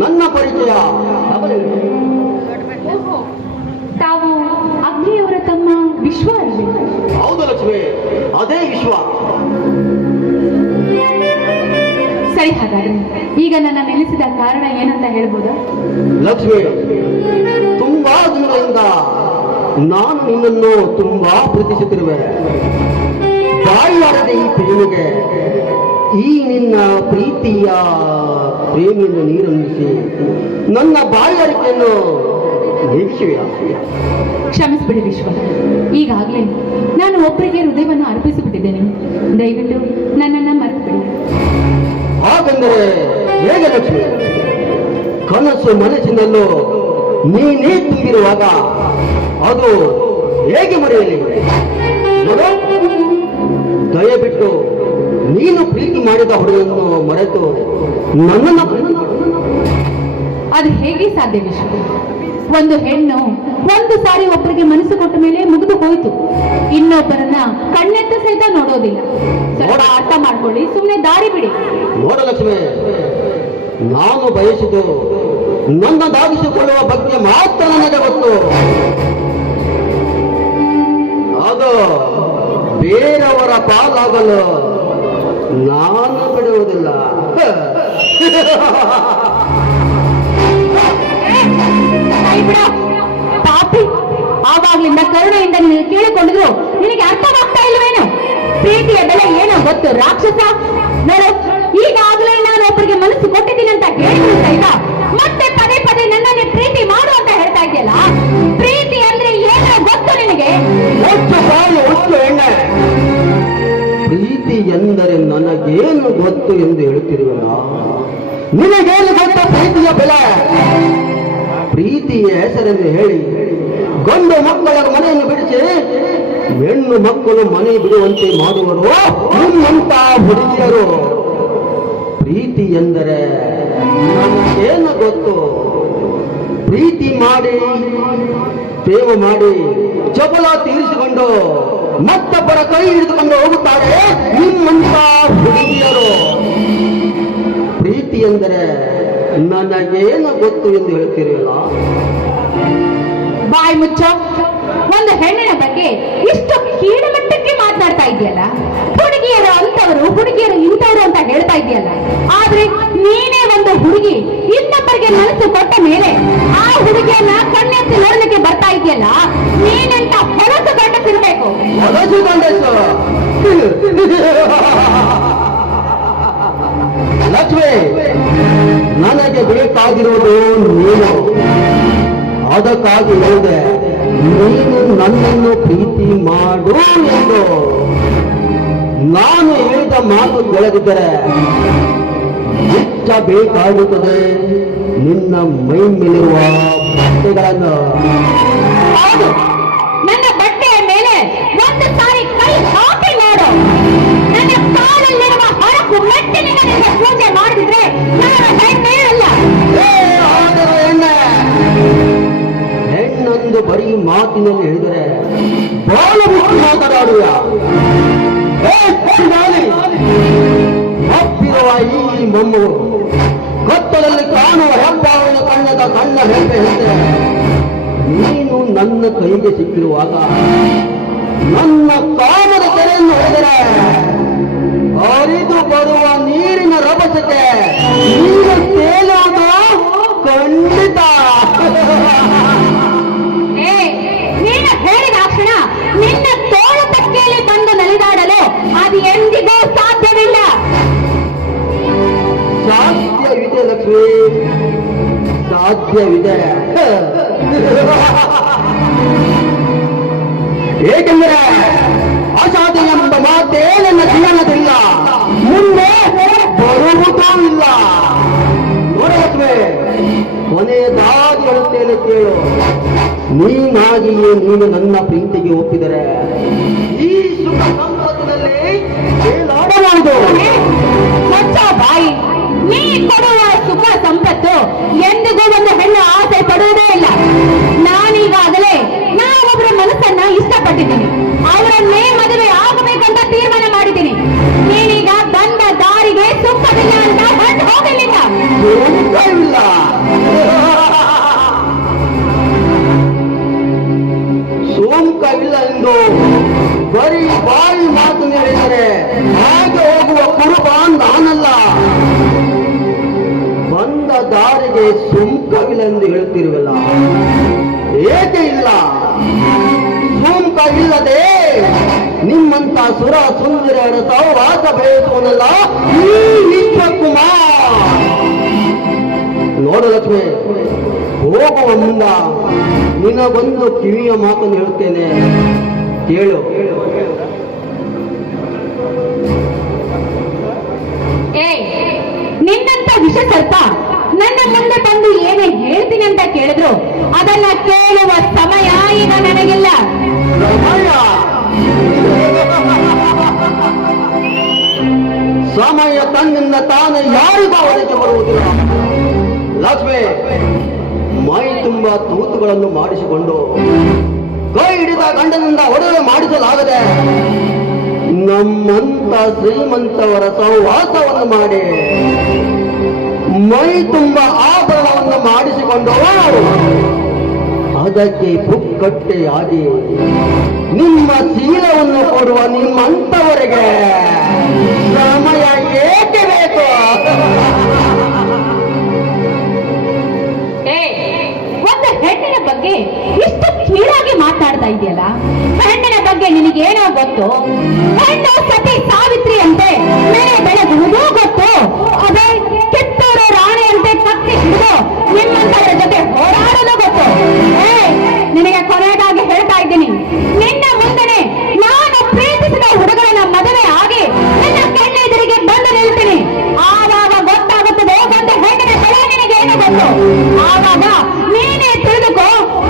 ನನ್ನ ಪರಿಚಯ ತಾವು ಅಗ್ನಿಯವರ ತಮ್ಮ ವಿಶ್ವ ಅಲ್ವೇ? ಹೌದು ಲಕ್ಷ್ಮಿ, ಅದೇ ವಿಶ್ವ. ಸರಿ, ಹಾಗಾದ್ರೆ ಈಗ ನನ್ನ ನೆಲೆಸಿದ ಕಾರಣ ಏನಂತ ಹೇಳ್ಬೋದಾ? ಲಕ್ಷ್ಮಿ, ತುಂಬಾ ದಿನಗಳಿಂದ ನಾನು ನಿನ್ನನ್ನು ತುಂಬಾ ಪ್ರೀತಿಸುತ್ತಿರುವೆ. ಬಾಯಿಯಾರದೆ ಈ ಪ್ರೇಮಿಗೆ ಈ ನಿನ್ನ ಪ್ರೀತಿಯ ಪ್ರೇಮಿಯನ್ನು ನೀರನ್ನಿಸಿ ನನ್ನ ಬಾಯಿಯಾರಿಕೆಯನ್ನು ನೀಗಿಸುವೆಯಾ? ಕ್ಷಮಿಸಿಬಿಡಿ ವಿಶ್ವ, ಈಗಾಗಲೇ ನಾನು ಒಬ್ಬರಿಗೆ ಹೃದಯವನ್ನು ಅರ್ಪಿಸಿಬಿಟ್ಟಿದ್ದೇನೆ. ದಯವಿಟ್ಟು ನನ್ನನ್ನು ಮರೆತುಬಿಡಿ. ಹಾಗೆಂದರೆ ಹೇಗೆ ಲಕ್ಷ್ಮಿ? ಕನಸು ಮನಸ್ಸಿನಲ್ಲೂ ನೀನೇ ತುಂಬಿರುವಾಗ ಅದು ಹೇಗೆ ಮರೆಯಲಿ? ದಯವಿಟ್ಟು ನೀನು ಪ್ರೀತಿ ಮಾಡಿದ ಹುಡುಗನ್ನು ಮರೆತು ನನ್ನನ್ನು ಅದು ಹೇಗೆ ಸಾಧ್ಯ ವಿಶ್ವ? ಒಂದು ಹೆಣ್ಣು ಒಂದು ಸಾರಿ ಒಬ್ಬರಿಗೆ ಮನಸ್ಸು ಕೊಟ್ಟ ಮೇಲೆ ಮುಗಿದು ಹೋಯ್ತು. ಇನ್ನೊಬ್ಬರನ್ನ ಕಣ್ಣೆತ್ತ ಸಹಿತ ನೋಡೋದಿಲ್ಲ. ಸ್ವಲ್ಪ ಅರ್ಥ ಮಾಡ್ಕೊಳ್ಳಿ, ಸುಮ್ಮನೆ ದಾರಿ ಬಿಡಿ. ನೋಡ ಲಕ್ಷ್ಮಿ, ನಾನು ಬಯಸಿದ್ದು ನನ್ನದಾಗಿಸಿಕೊಳ್ಳುವ ಬಗ್ಗೆ ಮಾತ್ರ ನನಗೆ ಗೊತ್ತು. ಅದು ಬೇರೆಯವರ ಪಾಲಾಗಲು ನಾನು ಬಿಡುವುದಿಲ್ಲ. ಪಾಪಿ, ಆವಾಗ್ಲಿಂದ ಕರುಣೆಯಿಂದ ನಿನಗೆ ಕೇಳಿಕೊಂಡಿದ್ರು ನಿನಗೆ ಅರ್ಥವಾಗ್ತಾ ಇಲ್ವೇನು? ಪ್ರೀತಿಯ ಬೆಲೆ ಏನೋ ಗೊತ್ತು ರಾಕ್ಷಸ. ನೋಡು, ಈಗಾಗಲೇ ನಾನು ಒಬ್ಬರಿಗೆ ಮನಸ್ಸು ಕೊಟ್ಟಿದ್ದೀನಿ ಅಂತ ಹೇಳ್ತಾ ಇಲ್ಲ, ಮತ್ತೆ ಪದೇ ಪದೇ ನನ್ನನ್ನೇ ಪ್ರೀತಿ ಮಾಡು ಅಂತ ಹೇಳ್ತಾ ಇದೆಯಲ್ಲ. ಪ್ರೀತಿ ಅಂದ್ರೆ ಏನೋ ಗೊತ್ತು ನಿನಗೆ? ಪ್ರೀತಿ ಎಂದರೆ ನನಗೇನು ಗೊತ್ತು ಎಂದು ಹೇಳುತ್ತಿರುವಲ್ಲ. ನಿನಗೇನು ಗೊತ್ತ ಪ್ರೀತಿಯ ಬೆಲೆ? ಪ್ರೀತಿಯ ಹೆಸರೆಂದು ಹೇಳಿ ಗಂಡು ಮಕ್ಕಳ ಮನೆಯನ್ನು ಬಿಡಿಸಿ ಹೆಣ್ಣು ಮಕ್ಕಳು ಮನೆ ಬಿಡುವಂತೆ ಮಾಡುವರು ನಿಮ್ಮಂತ ಹುಡುಗಿಯರು. ಪ್ರೀತಿ ಎಂದರೆ ನನಗೇನು ಗೊತ್ತು? ಪ್ರೀತಿ ಮಾಡಿ ಪ್ರೇಮ ಮಾಡಿ ಚಪಲ ತೀರಿಸಿಕೊಂಡು ಮತ್ತೊಬ್ಬರ ಕೈ ಹಿಡಿದುಕೊಂಡು ಹೋಗುತ್ತಾರೆ ನಿಮ್ಮಂತ ಹುಡುಗಿಯರು. ಪ್ರೀತಿ ಎಂದರೆ ನನಗೇನು ಗೊತ್ತು ಎಂದು ಹೇಳ್ತೀರಲ್ಲ. ಬಾಯಿ ಮುಚ್ಚ. ಒಂದು ಹೆಣ್ಣಿನ ಬಗ್ಗೆ ಇಷ್ಟು ಕೀಳುಮಟ್ಟಕ್ಕೆ ಮಾತನಾಡ್ತಾ ಇದೆಯಲ್ಲ. ಹುಡುಗಿಯರು ಅಂತವರು, ಹುಡುಗಿಯರು ಇಂಥವ್ರು ಅಂತ ಹೇಳ್ತಾ ಇದೆಯಲ್ಲ. ಆದ್ರೆ ನೀನೇ ಒಂದು ಹುಡುಗಿ ಇನ್ನೊಬ್ಬರಿಗೆ ಮನಸ್ಸು ಕೊಟ್ಟ ಮೇಲೆ ಆ ಹುಡುಗಿಯನ್ನ ಕಣ್ಣೆತ್ತಿ ನೋಡಲಿಕ್ಕೆ ಬರ್ತಾ ಇದೆಯಲ್ಲ. ನೀನೆಂತ ಹೊರಸು ಗಂಡಸಿರ್ಬೇಕು. ಹೊರಸು ಗಂಡಸು ಲಕ್ಷ್ಮಿ, ನನಗೆ ಬೇಕಾಗಿರುವುದು ನೀನು. ಅದಕ್ಕಾಗಿ ಹೇಳಿದೆ, ನೀನು ನನ್ನನ್ನು ಪ್ರೀತಿ ಮಾಡು ಎಂದು. ನಾನು ಹೇಳಿದ ಮಾತು ಕೇಳದಿದ್ದರೆ ಬೇಕಾಗುತ್ತದೆ ನಿನ್ನ ಮೈ ಮೇಲಿರುವ ಬಟ್ಟೆಗಳನ್ನು. ಹೌದು, ನನ್ನ ಬಟ್ಟೆಯ ಮೇಲೆ ಒಂದು ಸಾರಿ ಕೈ ಹಾಕಿ ನೋಡು. ನನ್ನ ಕಾಲಲ್ಲಿರುವ ಹೊರಕು ಮೆಟ್ಟಿನಿಂದ ಪೂಜೆ ಮಾಡಿದ್ರೆ ನಾನು ಹೆಣ್ಣೇ ಅಲ್ಲ. ಹೆಣ್ಣೊಂದು ಬರೀ ಮಾತಿನಲ್ಲಿ ಹೇಳಿದರೆ ಬಾಳ ಮುಚ್ಚಿ ಮಾತನಾಡುವ ಒಪ್ಪಿರುವ ಈ ಮೊಮ್ಮು ಕತ್ತಲಲ್ಲಿ ಕಾಣುವ ಹೆಬ್ಬಾವಿನ ಕಣ್ಣದ ಕಣ್ಣ ಹೆಬ್ಬೆ ಹೆಂದೆ ನೀನು ನನ್ನ ಕೈಗೆ ಸಿಕ್ಕಿರುವಾಗ ನನ್ನ ಕಾಮದ ಕೆರೆಯನ್ನು ಹೊಡೆದರೆ ಹರಿದು ಬರುವ ನೀರಿನ ರಭಸಕ್ಕೆ ನೀರು ತೇಲುವುದು ಖಂಡಿತ. ನೀನು ಹೇಳಿದ ಕ್ಷಣ ನಿನ್ನ ತೋಳ ತಕ್ಕೆಯಲ್ಲಿ ಬಂದು ನಲಿದಾಡಲು ಅದು ಎಂದಿಗೂ ಸಾಧ್ಯವಿಲ್ಲ. ಸಾಧ್ಯವಿದೆ ಲಕ್ಷ್ಮಿ, ಸಾಧ್ಯವಿದೆ. ಏಕೆಂದರೆ ಅಸಾಧ್ಯ ಎಂಬ ಮಾತೇ ನನ್ನ ಜೀವನದಿಲ್ಲ, ಮುಂದೆ ಬರುವುದೂ ಇಲ್ಲ. ನೋಡ ಲಕ್ಷ್ಮಿ, ಕೊನೆಯದಾಗಿ ಹೇಳುತ್ತೇನೆ ಕೇಳು. ನೀನಾಗಿಯೇ ನೀನು ನನ್ನ ಪ್ರೀತಿಗೆ ಒಪ್ಪಿದರೆ ಈ ಸುಖ ಸಂಪತ್ತಿನಲ್ಲಿ ತೇಲಾಡಬಹುದು. ಸ್ವಚ್ಛ ಬಾಯಿ, ನೀ ಕೊಡುವ ಸುಖ ಸಂಪತ್ತು ಎಂದಿಗೂ ಒಂದು ಹೆಣ್ಣು ಆಸೆ ಪಡುವುದೇ ಇಲ್ಲ. ನಾನೀಗಾಗಲೇ ನಾವೊಬ್ಬರ ಮನಸ್ಸನ್ನ ಇಷ್ಟಪಟ್ಟಿದ್ದೀನಿ, ಅವರನ್ನೇ ಮದುವೆ ಆಗಬೇಕಂತ ತೀರ್ಮಾನ ಮಾಡಿದ್ದೀನಿ. ನೀನೀಗ ಬಂದ ದಾರಿಗೆ ಸುಖವಿಲ್ಲ ಅಂತ ಹೊರಟು ಹೋಗಲಿಲ್ಲ. ಇಲ್ಲ, ಸೋಂಕವಿಲ್ಲ ಎಂದು ಬರೀ ಬಾಯಿ ಮಾತು ಹೇಳಿದರೆ ಹಾಗೆ ಹೋಗುವ ಕುರುಬ ನಾನಲ್ಲ. ಬಂದ ದಾರಿಗೆ ಸುಂಕವಿಲ್ಲ ಎಂದು ಹೇಳುತ್ತಿರುವಲ್ಲ, ಏಕೆ ಇಲ್ಲ? ಸುಂಕವಿಲ್ಲದೆ ನಿಮ್ಮಂತ ಸುರ ಸುಂದರಿಯರ ಸಹವಾಸ ಬಯಸುವನಲ್ಲ ಈ ವಿಶ್ವಕುಮಾರ್. ನೋಡು ಲಕ್ಷ್ಮಿ, ಹೋಗುವ ಮುನ್ನ ನಿನಗೊಂದು ಕಿವಿಯ ಮಾತನ್ನು ಹೇಳುತ್ತೇನೆ, ಕೇಳು. ನಿನ್ನಂತ ವಿಷ ಸರ್ಪ ನನ್ನ ಮುಂದೆ ಬಂದು ಏನೇ ಹೇಳ್ತೀನಿ ಅಂತ ಕೇಳಿದ್ರು ಅದನ್ನ ಕೇಳುವ ಸಮಯ ಈಗ ನನಗಿಲ್ಲ. ಸಮಯ ತನ್ನಿಂದ ತಾನೇ ಯಾರಿಗೂ ಒದಗಿ ಬರುವುದಿಲ್ಲ. ಲಕ್ಷ್ಮಿ, ಮೈ ತುಂಬಾ ತೂತುಗಳನ್ನು ಮಾಡಿಸಿಕೊಂಡು ಕೈ ಹಿಡಿದ ಗಂಡನಿಂದ ಒಡವೆ ಮಾಡಿಸಲಾಗದೆ ನಮ್ಮಂತ ಶ್ರೀಮಂತವರ ಸಹವಾಸವನ್ನು ಮಾಡಿ ಮೈ ತುಂಬ ಆಭರಣವನ್ನು ಮಾಡಿಸಿಕೊಂಡು ಅದಕ್ಕೆ ಪುಕ್ಕಟ್ಟೆಯಾಗಿ ನಿಮ್ಮ ಶೀಲವನ್ನು ಕೊಡುವ ನಿಮ್ಮಂತವರಿಗೆ ಸಮಯ ಏಕೆ ಬೇಕು? ಒಂದು ಹೆಣ್ಣಿನ ಬಗ್ಗೆ ಇಷ್ಟು ಕೀಳಾಗಿ ಮಾತಾಡ್ತಾ ಇದೆಯಲ್ಲ, ಹೆಣ್ಣಿನ ಬಗ್ಗೆ ನಿನಗೇನೋ ಗೊತ್ತು? ಹೆಣ್ಣು ಸತಿ ಸಾವಿತ್ರಿ ಅಂತೆ ಮೇಲೆ ಬೆಳಗುವುದೂ ಗೊತ್ತು, ಅದೇ ಕಿತ್ತೂರು ರಾಣಿ ಅಂತೆ ಕತ್ತಿ ಹಿಡಿದು ನಿಮ್ಮಂತವರ ಜೊತೆ ಹೋರಾಡೋದು ಗೊತ್ತು. ನಿನಗೆ ಕೊನೆಯದಾಗಿ ಹೇಳ್ತಾ ಇದ್ದೀನಿ, ನಿನ್ನ ಮುಂದೆನೆ ನಾನು ಪ್ರೀತಿಸಿದ ಹುಡುಗರನ್ನ ಮದುವೆ ಆಗಿ ನಿನ್ನ ಕಣ್ಣೆದುರಿಗೆ ಬಂದು ನಿಲ್ತೀನಿ. ಆವಾಗ ಗೊತ್ತಾಗುತ್ತದೆ ಒಂದು ಹೆಣ್ಣಿನ ಬೆಲೆ ನಿನಗೇನು ಗೊತ್ತು. ಆವಾಗ ನೀನೇ ತಿಳಿದುಕೋ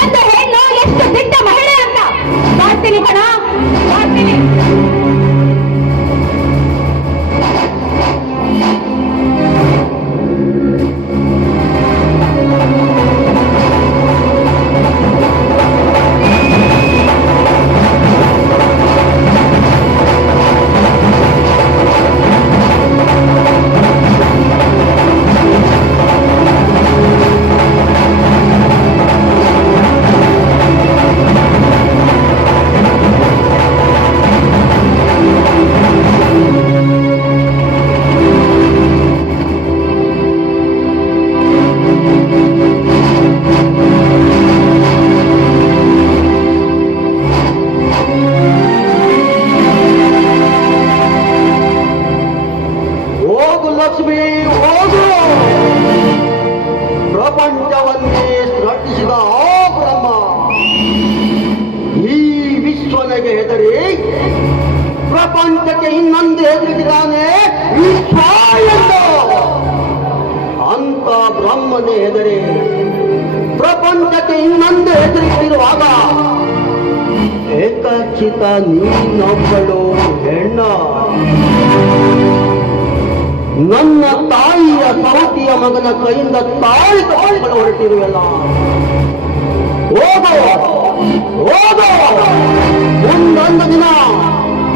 ಒಂದು ಹೆಣ್ಣು ಎಷ್ಟು ದಿಟ್ಟ ಮಹಿಳೆ ಅಂತ. ಬರ್ತೀನಿ ಕಣ, ಬರ್ತೀನಿ. ಕರೆದಿದ್ದಾನೆ ವಿಶ್ವ ಎಂದು. ಅಂತ ಬ್ರಹ್ಮನೇ ಹೆದರಿ ಪ್ರಪಂಚಕ್ಕೆ ಇನ್ನೊಂದು ಹೆಸರಿಟ್ಟಿರುವಾಗ ಏಕಚಿತ ನೀನೊಬ್ಬಳು ಹೆಣ್ಣ. ನನ್ನ ತಾಯಿಯ ಸವತಿಯ ಮಗನ ಕೈಯಿಂದ ತಾಳಿ ತಗೊಳ್ಳು ಹೊರಟಿರುವಲ್ಲ. ಹೋಗೋ ಹೋಗೋ, ಮುಂದೊಂದು ದಿನ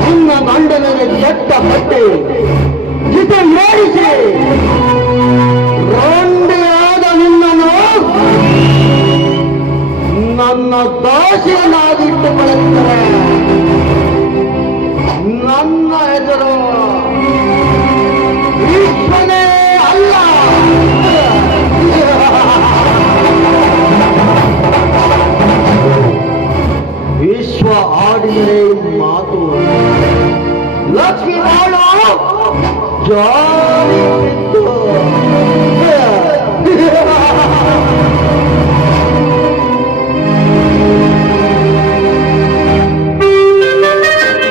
ನಿನ್ನ ಗಂಡ ಮೇಲೆ ಕೆಟ್ಟ ಕಟ್ಟಿ ಜೊತೆ ಏರಿಸಿ ರಂಡೆಯಾದ ನಿನ್ನನ್ನು ನನ್ನ ದಾಸಿಯನ್ನಾಗಿಟ್ಟುಕೊಳ್ಳುತ್ತಾರೆ. ನನ್ನ ಹೆಸರು ವಿಶ್ವನೇ ಅಲ್ಲ. ವಿಶ್ವ ಆಡಿದರೆ ಮಾತು, ಲಕ್ಷ್ಮಿ ಬಾಳು ಜಾ